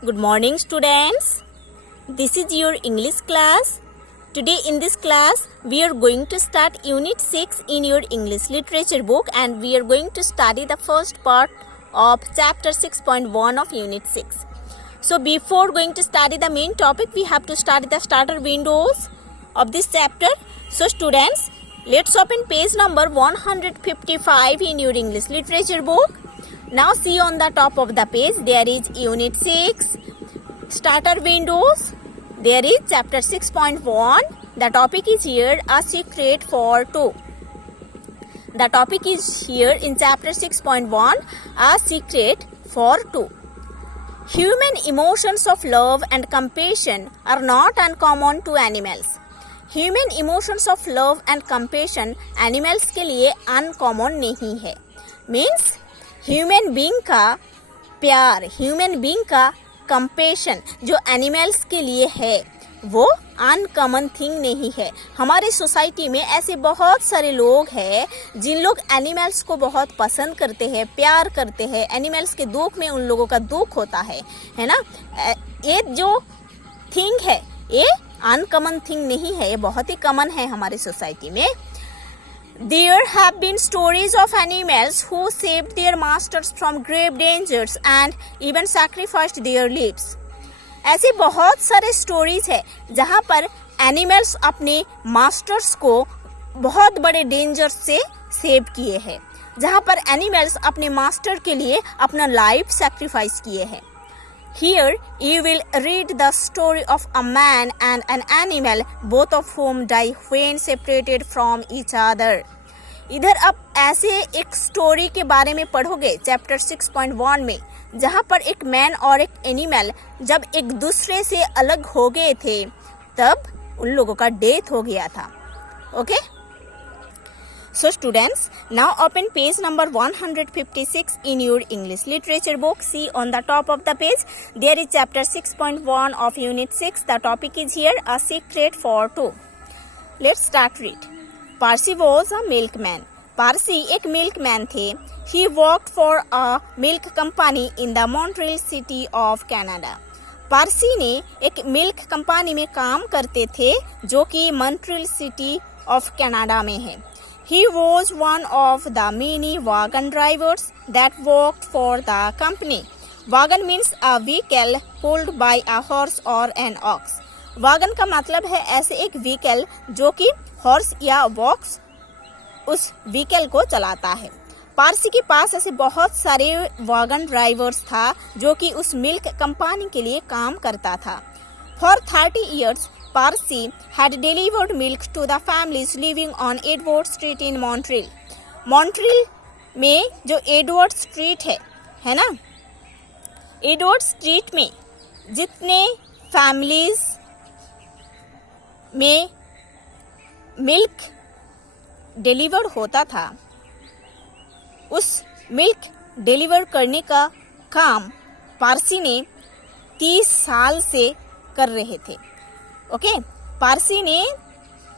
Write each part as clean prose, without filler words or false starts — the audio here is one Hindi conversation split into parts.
Good morning, students. This is your English class. Today in this class, we are going to start Unit 6 in your English literature book, and we are going to study the first part of Chapter 6.1 of Unit 6. So before going to study the main topic, we have to study the starter windows of this chapter. So students, let's open page number 155 in your English literature book. Now see on the top of the page, there is Unit 6, Starter Windows. There is Chapter 6.1. The topic is here, A Secret for Two. The topic is here in Chapter 6.1, A Secret for Two. Human emotions of love and compassion are not uncommon to animals. Human emotions of love and compassion animals के लिए uncommon नहीं है. Means ह्यूमन बीइंग का प्यार, ह्यूमन बीइंग का कंपेशन जो एनिमल्स के लिए है वो अनकॉमन थिंग नहीं है. हमारे सोसाइटी में ऐसे बहुत सारे लोग हैं जिन लोग एनिमल्स को बहुत पसंद करते हैं, प्यार करते हैं. एनिमल्स के दुख में उन लोगों का दुख होता है ना. ये जो थिंग है ये अनकॉमन थिंग नहीं है, ये बहुत ही कॉमन है हमारे सोसाइटी में. There have been stories of animals who saved their masters from grave dangers and even sacrificed their lives. ऐसे बहुत सारे स्टोरीज है जहाँ पर एनिमल्स अपने मास्टर्स को बहुत बड़े डेंजर से सेव किए हैं, जहाँ पर एनिमल्स अपने मास्टर के लिए अपना लाइफ सैक्रिफाइस किए हैं. Here you will read the story of a man and an animal, both of whom die when separated from each other. इधर अब ऐसे एक स्टोरी के बारे में पढ़ोगे चैप्टर 6.1 में, जहाँ पर एक मैन और एक एनिमल जब एक दूसरे से अलग हो गए थे तब उन लोगों का डेथ हो गया था. Okay, so students, now open page number 156 in your English literature book. See on the top of the page, there is chapter 6.1 of unit 6. The topic is here, A Secret for Two. Let's start read. Percy was a milkman. Percy एक milkman थे. He worked for a milk company in the Montreal city of Canada. Percy ने एक milk company में काम करते थे जो कि Montreal city of Canada में है. He was one of the many wagon drivers that worked for the company. Wagon means a vehicle pulled by a horse or an ox. Wagon का मतलब है ऐसे एक vehicle जो कि हॉर्स या वॉक्स उस व्हीकल को चलाता है. पारसी के पास ऐसे बहुत सारे वैगन ड्राइवर्स था जो कि उस मिल्क कंपनी के लिए काम करता था. For 30 years Percy had delivered milk to the families living on Edward Street in Montreal. Montreal में जो एडवर्ड स्ट्रीट है ना, एडवर्ड स्ट्रीट में जितने फैमिलीज में मिल्क डिलीवर होता था, उस मिल्क डिलीवर करने का काम पारसी ने 30 साल से कर रहे थे. ओके, पारसी ने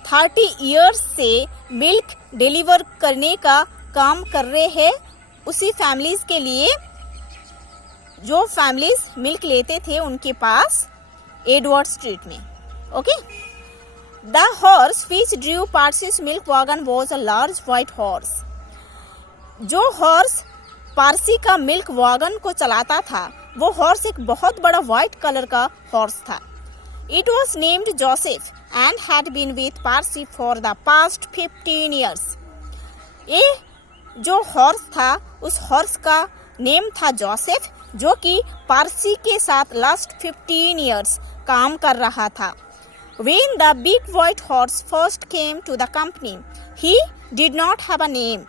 30 years से मिल्क डिलीवर करने का काम कर रहे हैं उसी फैमिलीज के लिए जो फैमिलीज मिल्क लेते थे उनके पास एडवर्ड स्ट्रीट में. Okay, The horse which drew Percy's milk wagon was a large white horse. जो हॉर्स पारसी का मिल्क वैगन को चलाता था वो हॉर्स एक बहुत बड़ा व्हाइट कलर का हॉर्स था. It was named Joseph and had been with Percy for the past 15 years. ये जो हॉर्स था उस हॉर्स का नेम था जोसेफ जो कि पारसी के साथ लास्ट 15 years काम कर रहा था. When the big white horse first came to the company, he did not have a name.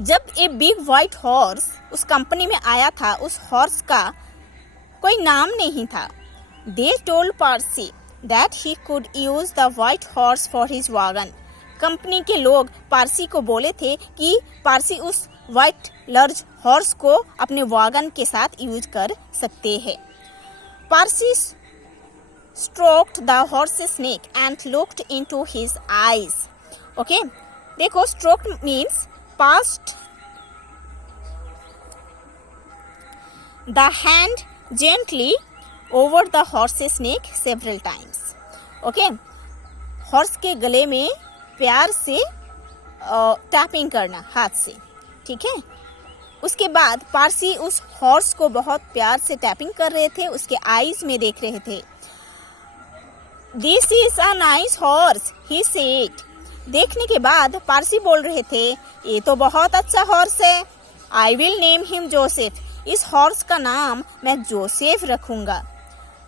जब ये बिग व्हाइट हॉर्स उस कंपनी में आया था उस हॉर्स का कोई नाम नहीं था. They told Percy that he could use the white horse for his wagon. Company के लोग पारसी को बोले थे कि पारसी उस व्हाइट लार्ज हॉर्स को अपने वैगन के साथ यूज कर सकते हैं. Parsi stroked the horse's neck and looked into his eyes. Okay, देखो stroked means passed the hand gently over the horse's neck several times. Okay, horse के गले में प्यार से टैपिंग करना हाथ से, ठीक है। उसके बाद पारसी उस हॉर्स को बहुत प्यार से टैपिंग कर रहे थे, उसके आईज में देख रहे थे। This is a nice horse he said. देखने के बाद पारसी बोल रहे थे, ये तो बहुत अच्छा हॉर्स है। I will name him Joseph. इस हॉर्स का नाम मैं जोसेफ रखूंगा।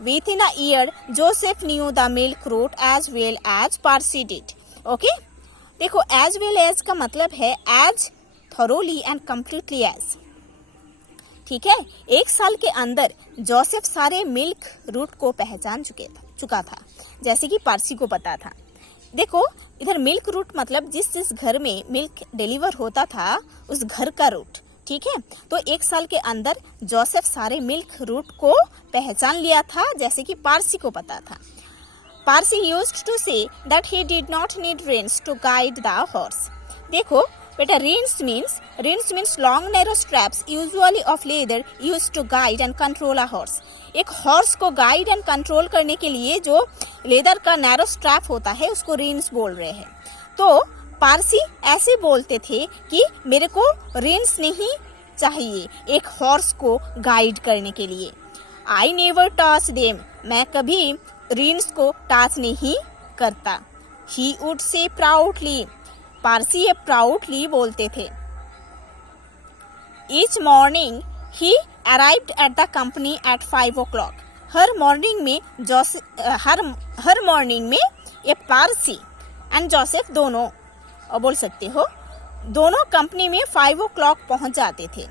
Within a year, Joseph knew the milk route as well as Parsi did. Okay? देखो as well as का मतलब है as thoroughly and completely as. ठीक है, 1 साल के अंदर जोसेफ सारे मिल्क रूट को पहचान चुका था, जैसे कि पारसी को पता था। देखो इधर मिल्क रूट मतलब जिस घर में मिल्क डिलीवर होता था उस घर का रूट, ठीक है। तो 1 साल के अंदर जोसेफ सारे मिल्क रूट को पहचान लिया था, जैसे कि पारसी को पता था। पारसी used to say that he did not need reins to guide the horse. देखो बेटा, reins means long narrow straps usually of leather used to guide and control a horse. एक हॉर्स को गाइड एंड कंट्रोल करने के लिए जो लेदर का नैरो स्ट्रैप होता है उसको reins बोल रहे हैं। तो पारसी ऐसे बोलते थे कि मेरे को reins नहीं चाहिए एक हॉर्स को गाइड करने के लिए। आई नेवर टच देम। मैं कभी reins को टच नहीं करता। ही वुड से प्राउडली। पारसी ये प्राउडली बोलते थे। Each morning he arrived at the company at 5 o'clock. Her morning में ये पारसी एंड जोसेफ दोनों बोल सकते हो, दोनों कंपनी में 5 o'clock पहुंच जाते थे।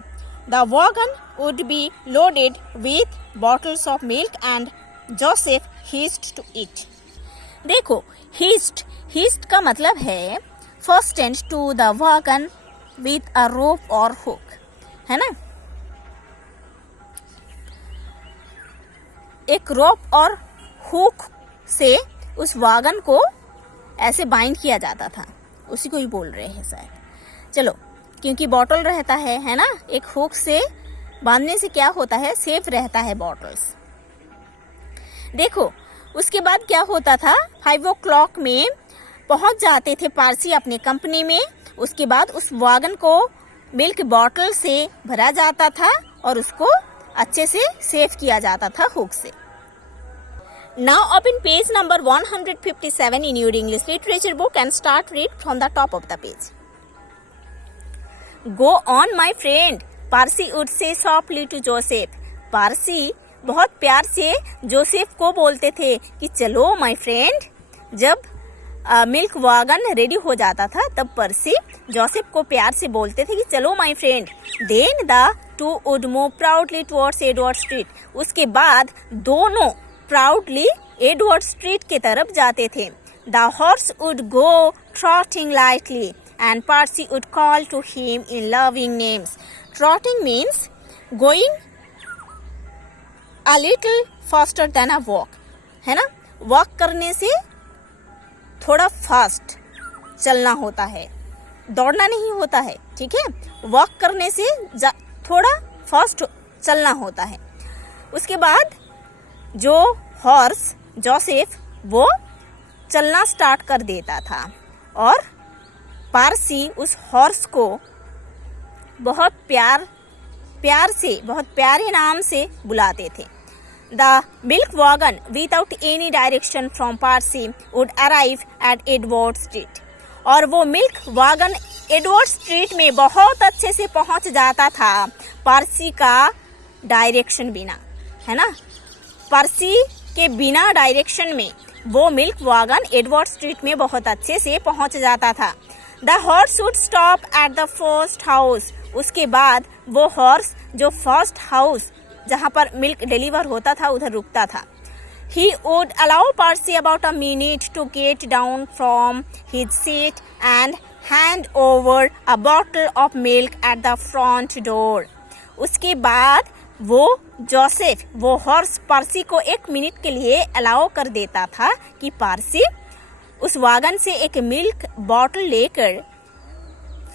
The wagon would be loaded with bottles of milk and Joseph hissed to it. देखो हिस्ट का मतलब है fastened to the wagon with a rope or hook, है ना। एक रोप और हुक से उस वागन को ऐसे बाइंड किया जाता था, उसी को ही बोल रहे हैं शायद। चलो, क्योंकि बॉटल रहता है ना, एक हुक से बांधने से क्या होता है, सेफ रहता है बॉटल्स। देखो उसके बाद क्या होता था, 5 o'clock में पहुंच जाते थे पारसी अपने कंपनी में। उसके बाद उस वागन को मिल्क बॉटल से भरा जाता था और उसको अच्छे से सेव किया जाता था हुक से। Now open page number 157 in your English literature book and start read from the top of the page. Go on my friend, Parsi would say softly to Joseph. Parsi बहुत प्यार से जोसेफ को बोलते थे कि चलो माय फ्रेंड। जब मिल्क वागन रेडी हो जाता था तब पारसी जोसेफ को प्यार से बोलते थे कि चलो my friend. Then the two would move proudly towards Edward street. उसके बाद दोनों प्राउडली एडवर्ड स्ट्रीट के तरफ जाते थे। The horse would go trotting lightly and पारसी would call to him in loving names. Trotting means going a little faster than a walk, है ना। वॉक करने से थोड़ा फास्ट चलना होता है, दौड़ना नहीं होता है, ठीक है। वॉक करने से थोड़ा फास्ट चलना होता है। उसके बाद जो हॉर्स जोसेफ वो चलना स्टार्ट कर देता था और पारसी उस हॉर्स को बहुत प्यार से, बहुत प्यारे नाम से बुलाते थे। The milk wagon, without any direction from Parsi, would arrive at Edward Street. और वो मिल्क वागन एडवर्ड स्ट्रीट में बहुत अच्छे से पहुंच जाता था पारसी का डायरेक्शन बिना, है ना। पारसी के बिना डायरेक्शन में वो मिल्क वागन एडवर्ड स्ट्रीट में बहुत अच्छे से पहुंच जाता था। The horse would stop at the first house. उसके बाद वो हॉर्स जो फर्स्ट हाउस जहाँ पर मिल्क डिलीवर होता था उधर रुकता था। He would allow Parsi about a minute to get down from his seat and hand over a bottle of milk at the front door. उसके बाद वो जोसेफ वो हॉर्स पारसी को 1 मिनट के लिए अलाउ कर देता था कि पारसी उस वागन से एक मिल्क बॉटल लेकर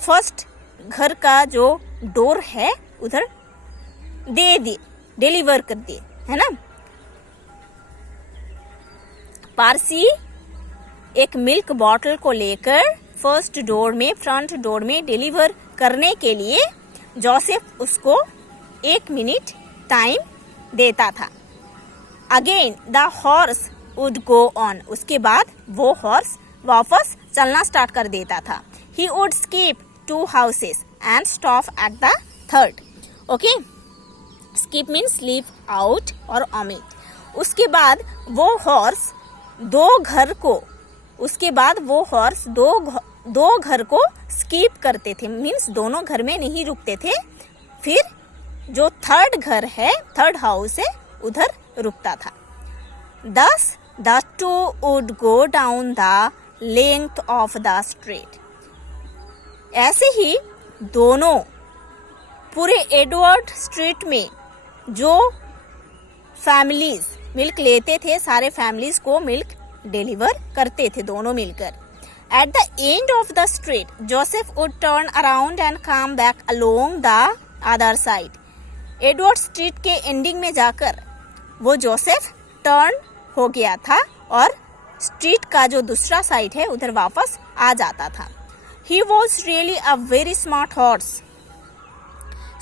फर्स्ट घर का जो डोर है उधर डिलीवर कर दे। है ना। पारसी एक मिल्क बॉटल को लेकर फर्स्ट डोर में, फ्रंट डोर में डिलीवर करने के लिए जोसेफ उसको 1 मिनट टाइम देता था। Again the horse would go on, उसके बाद वो हॉर्स वापस चलना स्टार्ट कर देता था। He would skip 2 houses and stop at the 3rd। Okay, skip means leave out और ओमिट। उसके बाद वो हॉर्स दो घर को स्किप करते थे, मीन्स दोनों घर में नहीं रुकते थे, फिर जो 3rd घर है, 3rd हाउस है, उधर रुकता था। Thus the two would go down the length of the street। ऐसे ही दोनों पूरे एडवर्ड स्ट्रीट में जो फैमिलीज मिल्क लेते थे, सारे फैमिलीज को मिल्क डिलीवर करते थे दोनों मिलकर। At the end of the street, Joseph would turn around and come back along the other side। Edward street के एंडिंग में जाकर वो जोसेफ टर्न हो गया था और स्ट्रीट का जो दूसरा साइड है उधर वापस आ जाता था। He was really a very smart horse।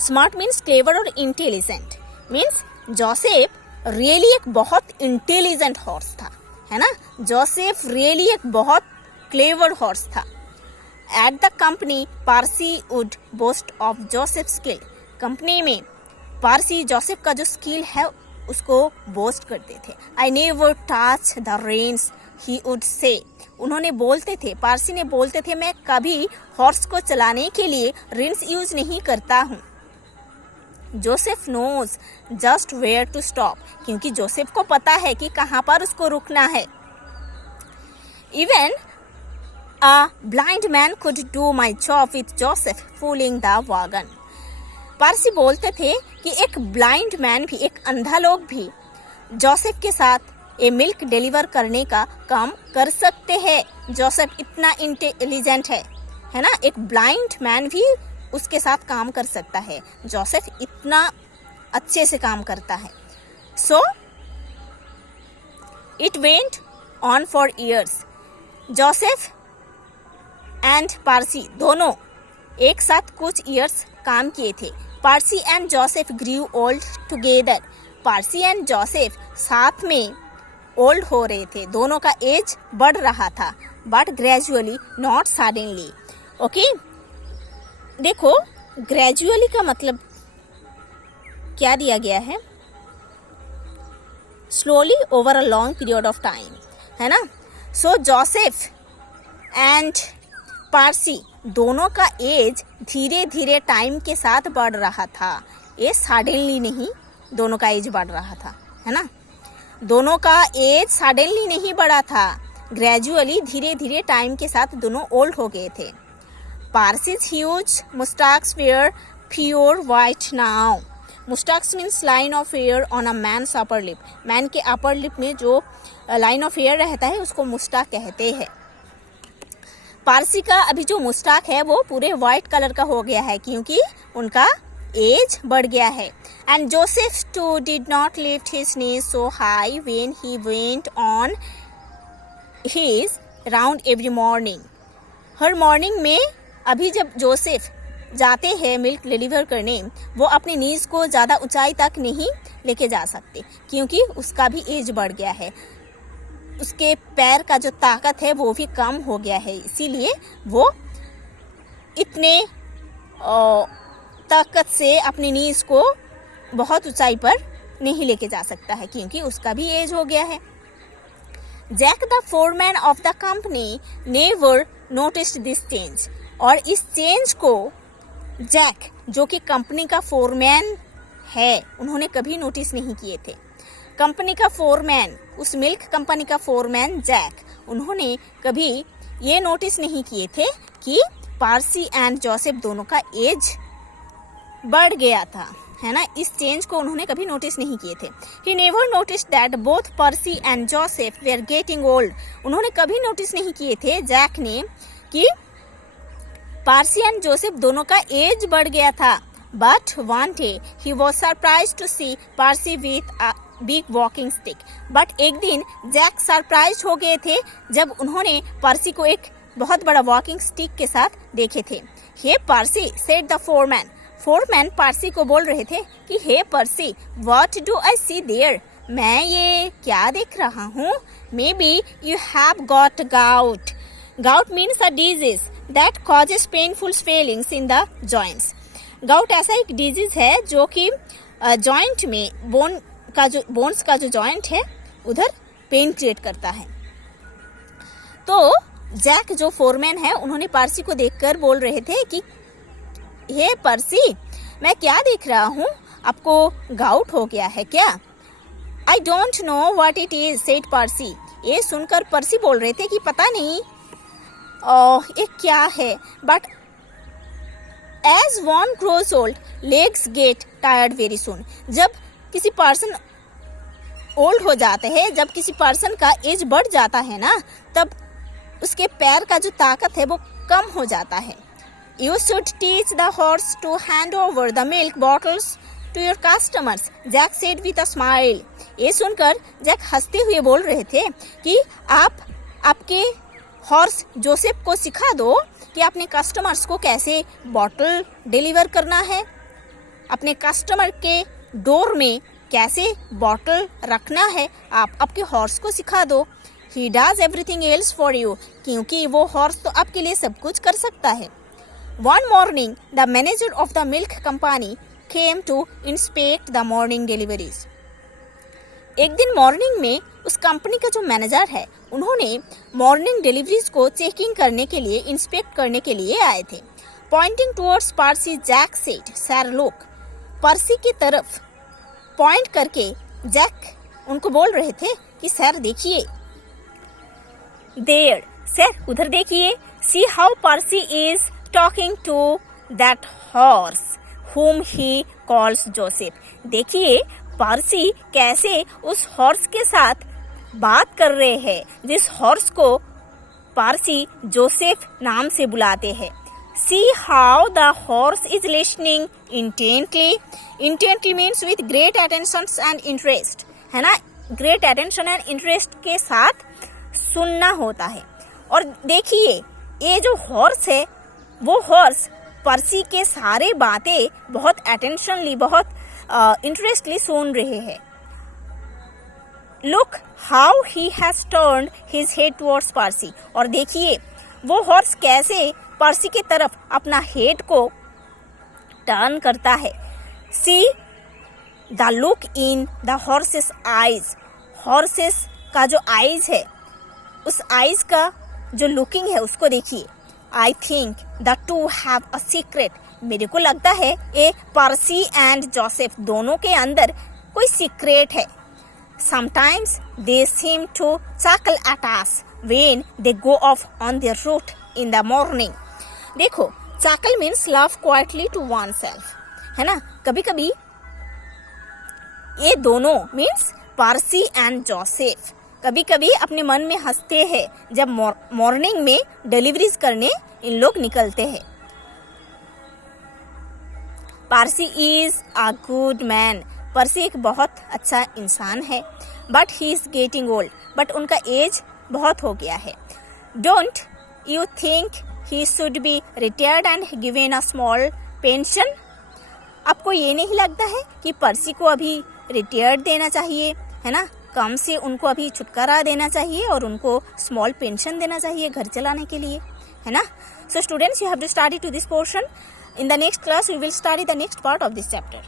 Smart means clever और इंटेलिजेंट, मीन्स जोसेफ रियली एक बहुत इंटेलिजेंट हॉर्स था, है ना। जोसेफ रियली एक बहुत क्लेवर हॉर्स था। At the company Parsi would boast of Joseph skill. Company में पारसी जोसेफ का जो स्किल है उसको बोस्ट करते थे। I never touch the reins he would say. उन्होंने बोलते थे, पारसी ने बोलते थे, मैं कभी हॉर्स को चलाने के लिए रेन्स यूज नहीं करता हूँ। Joseph knows just where to stop, क्योंकि जोसेफ को पता है कि कहाँ पर उसको रुकना है। Even a blind man could do my job with Joseph pulling the wagon. पारसी बोलते थे कि एक ब्लाइंड मैन भी, एक अंधा लोग भी जोसेफ के साथ ये मिल्क डिलीवर करने का काम कर सकते हैं। जोसेफ इतना इंटेलिजेंट है ना। एक ब्लाइंड मैन भी उसके साथ काम कर सकता है। जोसेफ इतना अच्छे से काम करता है। So it went on for years. Joseph and पारसी दोनों एक साथ कुछ ईयर्स काम किए थे। पारसी and Joseph grew old together. पारसी एंड जोसेफ साथ में ओल्ड हो रहे थे, दोनों का एज बढ़ रहा था, but gradually not suddenly. Okay, देखो ग्रेजुअली का मतलब क्या दिया गया है, slowly over a long period of time, है ना। सो जोसेफ एंड पारसी दोनों का एज धीरे धीरे टाइम के साथ बढ़ रहा था। ये सडनली नहीं, दोनों का एज बढ़ रहा था, है ना। दोनों का एज सडनली नहीं बढ़ा था, ग्रेजुअली धीरे धीरे टाइम के साथ दोनों ओल्ड हो गए थे। Parsee's huge moustaches were pure white now. Moustaches means line of hair on a man's upper lip. Man के अपर लिप में जो लाइन ऑफ हेयर रहता है उसको मुस्टाक कहते हैं। पारसी का अभी जो मुस्टाक है वो पूरे वाइट कलर का हो गया है क्योंकि उनका एज बढ़ गया है। And Joseph too did not lift his knees so high when he went on his round every morning. हर मॉर्निंग में अभी जब जोसेफ जाते हैं मिल्क डिलीवर करने, वो अपने नीज को ज़्यादा ऊंचाई तक नहीं लेके जा सकते क्योंकि उसका भी एज बढ़ गया है। उसके पैर का जो ताकत है वो भी कम हो गया है, इसीलिए वो इतने ताकत से अपनी नीज को बहुत ऊंचाई पर नहीं लेके जा सकता है क्योंकि उसका भी एज हो गया है। Jack the foreman of the company never noticed this change. और इस चेंज को जैक जो कि कंपनी का फोरमैन है उन्होंने कभी नोटिस नहीं किए थे। कंपनी का फोरमैन, उस मिल्क कंपनी का फोरमैन जैक, उन्होंने कभी ये नोटिस नहीं किए थे कि पारसी एंड जोसेफ दोनों का एज बढ़ गया था, है ना। इस चेंज को उन्होंने कभी नोटिस नहीं किए थे। He never notice that both पारसी and Joseph they are getting old. उन्होंने कभी नोटिस नहीं किए थे जैक ने कि पारसी एंड जोसेफ दोनों का एज बढ़ गया था, But one day he was surprised to see Percy with a big walking stick. But एक दिन जैक सरप्राइज हो गए थे जब उन्होंने पर्सी को एक बहुत बड़ा वॉकिंग स्टिक के साथ देखे थे. हे पर्सी, said the foreman. फोरमैन पर्सी को बोल रहे थे कि हे पर्सी, what do I see there? मैं ये क्या देख रहा हूँ? Maybe you have got gout. Gout means a disease that causes painful swellings in the joints. Gout ऐसा एक डिजीज है जो कि जॉइंट में बोन्स का जो जॉइंट है उधर पेन क्रिएट करता है. तो जैक जो फोरमैन है उन्होंने पर्सी को देखकर बोल रहे थे कि हे पर्सी, मैं क्या देख रहा हूँ? आपको गाउट हो गया है क्या? I don't know what it is, said Percy. ये सुनकर पर्सी बोल रहे थे कि पता नहीं ये क्या है. But as one grows old legs get tired very soon. जब किसी पर्सन ओल्ड हो जाते हैं, जब किसी पर्सन का एज बढ़ जाता है ना, तब उसके पैर का जो ताकत है वो कम हो जाता है. You should teach the horse to hand over the milk bottles to your customers, Jack said with a smile. ये सुनकर जैक हंसते हुए बोल रहे थे कि आप आपके हॉर्स जोसेफ को सिखा दो कि अपने कस्टमर्स को कैसे बॉटल डिलीवर करना है, अपने कस्टमर के डोर में कैसे बॉटल रखना है, आप आपके हॉर्स को सिखा दो. He does everything else for you, क्योंकि वो हॉर्स तो आपके लिए सब कुछ कर सकता है. One morning, the manager of the milk company came to inspect the morning deliveries. एक दिन मॉर्निंग में उस कंपनी का जो मैनेजर है उन्होंने मॉर्निंग डिलीवरीज को चेकिंग करने के लिए, इंस्पेक्ट करने के लिए आए थे. पॉइंटिंग टुवर्ड्स पर्सी, जैक सेड, सर लुक. पर्सी की तरफ पॉइंट करके जैक उनको बोल रहे थे कि सर देखिए. देयर, सर उधर देखिए. See how pursed is talking to that horse whom he calls Joseph. देखिए पर्सी कैसे उस हॉर्स के साथ बात कर रहे हैं जिस हॉर्स को पर्सी जोसेफ नाम से बुलाते हैं. See how the horse is listening intently. Intently means with great attention and interest, है ना. great attention and interest के साथ सुनना होता है. और देखिए ये जो हॉर्स है वो हॉर्स पर्सी के सारे बातें बहुत अटेंशनली, बहुत इंटरेस्टली सुन रहे हैं. Look how he has turned his head towards Percy. और देखिए वो हॉर्स कैसे पर्सी की तरफ अपना हेड को टर्न करता है. See the look in the horses eyes. Horses का जो आईज है उस आईज का जो लुकिंग है उसको देखिए. I think the two have a secret. मेरे को लगता है ये पर्सी एंड जोसेफ दोनों के अंदर कोई सीक्रेट है. Sometimes they seem to chuckle at us when they go off on their route in the morning. देखो, chuckle means laugh quietly to oneself, है ना. कभी कभी ये दोनों means पर्सी एंड जोसेफ कभी कभी अपने मन में हंसते हैं जब मॉर्निंग में डिलीवरीज करने इन लोग निकलते हैं. पर्सी इज अ गुड मैन. पर्सी एक बहुत अच्छा इंसान है. But he is getting old. But उनका एज बहुत हो गया है. Don't you think he should be retired and given a small pension. आपको ये नहीं लगता है कि पर्सी को अभी रिटायर्ड देना चाहिए, है ना. कम से उनको अभी छुटकारा देना चाहिए और उनको स्मॉल पेंशन देना चाहिए घर चलाने के लिए, है ना. So students, you have to study to this portion. In the next class we will study the next part of this chapter.